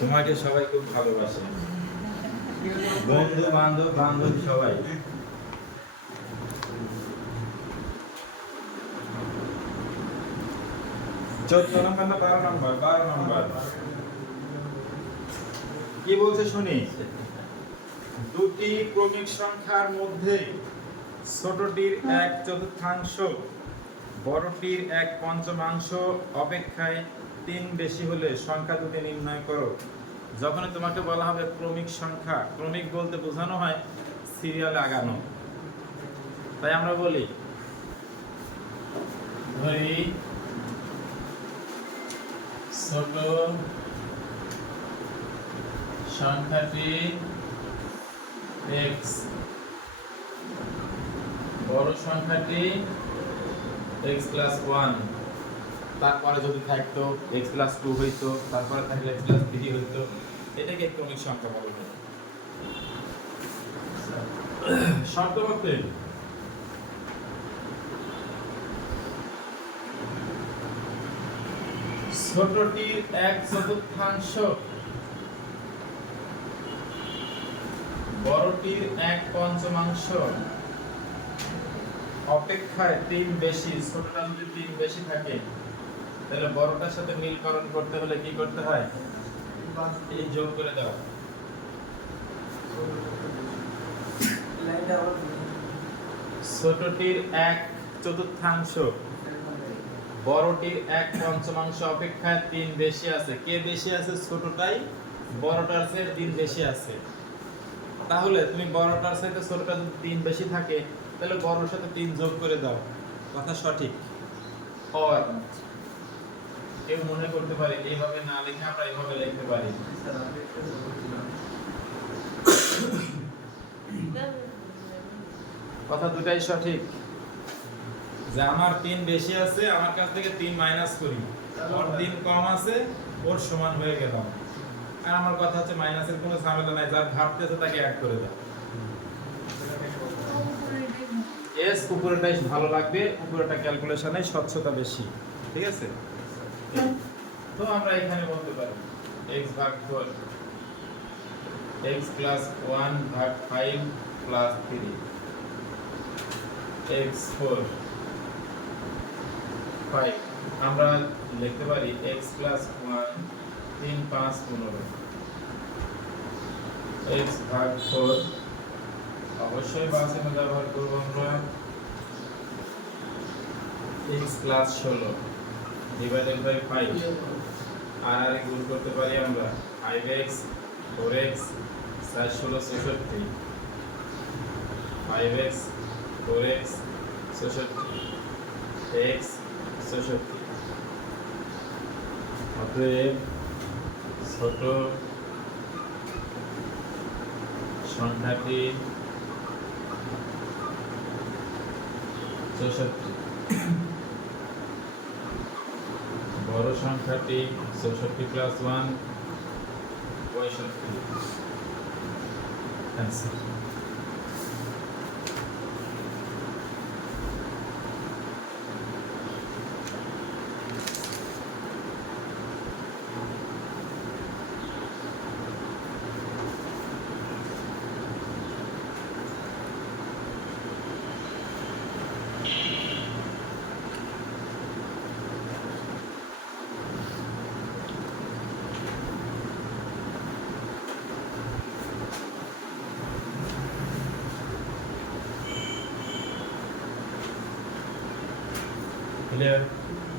তোমাকে সবাই খুব ভালোবাসে। বন্ধু বান্ধব বান্ধব সবাই। চোদ্দ নম্বর না বারো নম্বর? বারো নম্বর। কি বলছে শুনি? দুটি ক্রমিক সংখ্যার মধ্যে ছোটটির এক চতুর্থাংশ, বড়টির এক পঞ্চমাংশ, অপেক্ষায় তিন বেশি হলে সংখ্যা দুটি নির্ণয় করো যখন তোমাকে বলা হবে ক্রমিক সংখ্যা, ক্রমিক বলতে বোঝানো হয় সিরিয়ালে আগানো। তাই আমরা বলি ছোট সংখ্যাটি x বড় সংখ্যাটি x প্লাস ওয়ান তারপরে যদি থাকতো, x প্লাস টু হইতো, তারপরে থাকলে x প্লাস থ্রি হইতো। এটাকে ক্রমিক সংখ্যা বলা হয়। শর্ত করতে ছোটটির এক চতুর্থাংশ, বড়টির এক পঞ্চমাংশ। অপেক্ষায় তিন বেশি, ছোটটা যদি তিন বেশি থাকে তাহলে বড়টার সাথে মিলকরণ করতে হলে কি করতে হয়? এই যোগ করে দাও। ছোটটির এক চতুর্থাংশ, বড়টির এক পঞ্চমাংশ অপেক্ষায় তিন বেশি আছে। কে বেশি আছে? ছোটটাই, বড়টার চেয়ে তিন বেশি আছে। তাহলে তুমি বড়টার সাথে ছোটটা যদি তিন বেশি থাকে, তাহলে বড়র সাথে তিন যোগ করে দাও। কথা সঠিক? আর কেউ মনে করতে পারে এইভাবে না লিখে আমরা এইভাবে লিখতে পারি। কথা দুটাই সঠিক। যে আমার তিন বেশি আছে আমার কাছ থেকে তিন মাইনাস করি। ওর তিন কম আছে ওর সমান হয়ে গেলাম আর আমার কথা হচ্ছে মাইনাসের কোনো ঝামেলা নাই যার ভাবতেছে তাকে অ্যাড করে দাও। এস উপরেটাই ভালো লাগবে। উপরেটা ক্যালকুলেশনে স্বচ্ছতা বেশি। ঠিক আছে? তো আমরা এখানে বলতে পারি, x ভাগ 4 x প্লাস 1 ভাগ 5 প্লাস 3 x 4 5 আমরা লিখতে পারি x প্লাস 1 3 5 15 x ভাগ 4 অবশ্যই বাসের ব্যবহার করব আমরা। x প্লাস 16 ডিভাইডেড বাই 5 আর আর গুণ করতে পারি আমরা five x four x 5x 4x 4 16 64 5x 4x 66 x 66 অতএব ছোট সংখ্যাটি চৌষট্টি বড় থার্টি চৌষট্টি প্লাস ওয়ান পঁয়ষট্টি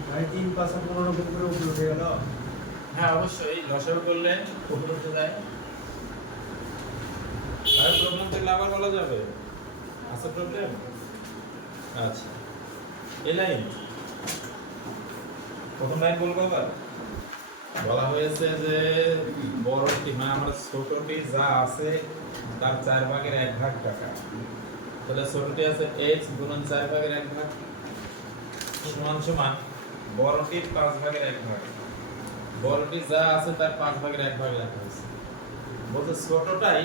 ভাই তিন পাঁচশো পনেরো করে উপরে উঠে গেল। হ্যাঁ অবশ্যই লসাগু করলে উপলব্ধ যায়। আর প্রবলেম থাকলে আবার বলা যাবে। আছে প্রবলেম আচ্ছা। এই লাইন প্রথম লাইন বলব আবার? বলা হয়েছে যে বড়টি মানে আমরা ছোটটি যা আছে তার চার ভাগের এক ভাগ টাকা। তাহলে ছোটটি আছে এক্স গুণন চার ভাগের এক ভাগ। সমান সমান বড়টির পাঁচ ভাগের এক ভাগ। বড়টি যা আছে তার পাঁচ ভাগের এক ভাগ লেখা হয়েছে। বলতে ছোটটাই,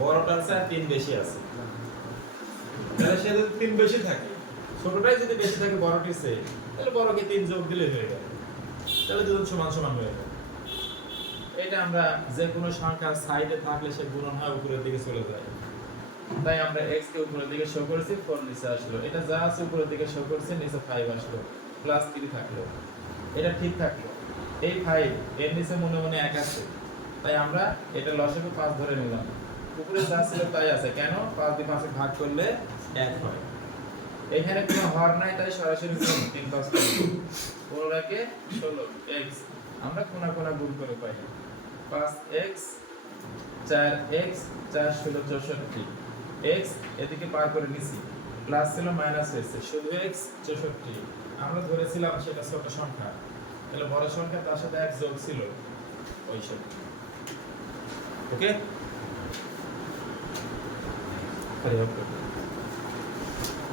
বড়টার চেয়ে তিন বেশি আছে। তাহলে সে যদি তিন বেশি থাকে, ছোটটাই যদি বেশি থাকে চেয়ে, তাহলে বড়কে তিন যোগ দিলে হয়ে গেল। তাহলে দুজন সমান সমান হয়ে যাবে এটা আমরা যে কোনো সংখ্যার সাইডে থাকলে সে গুণন হয়, উপরের দিকে চলে যায়। তাই আমরা x কে উপরের দিকে শো করেছি 4 নিচে আসলো। এটা যা আছে উপরের দিকে শো করছে, নিচে 5 আসলো। প্লাস 3 থাকল। এটা ঠিক থাকল। এই 5 এর নিচে মনে মনে এক আছে। তাই আমরা এটা লসাগু 5 ধরে নিলাম। উপরে যা ছিল তাই আছে। কেন? 5 দিয়ে 5 ভাগ করলে 1 হয়। এখানে কোনো হর নাই, তাই সরাসরি 3 পাঁচ পনেরোকে 16 x আমরা কোনা কোনা গুণ করে পাই। 5x 4x 4 ষোলো, চৌষট্টি। X, এদিকে পার করে নিছি। প্লাস ছিল মাইনাস হয়েছে। শুধু x, চৌষট্টি। আমরা ধরেছিলাম সেটা ছোট সংখ্যা। তাহলে বড় সংখ্যা তার সাথে এক যোগ ছিল। ওই সব ওকে হরি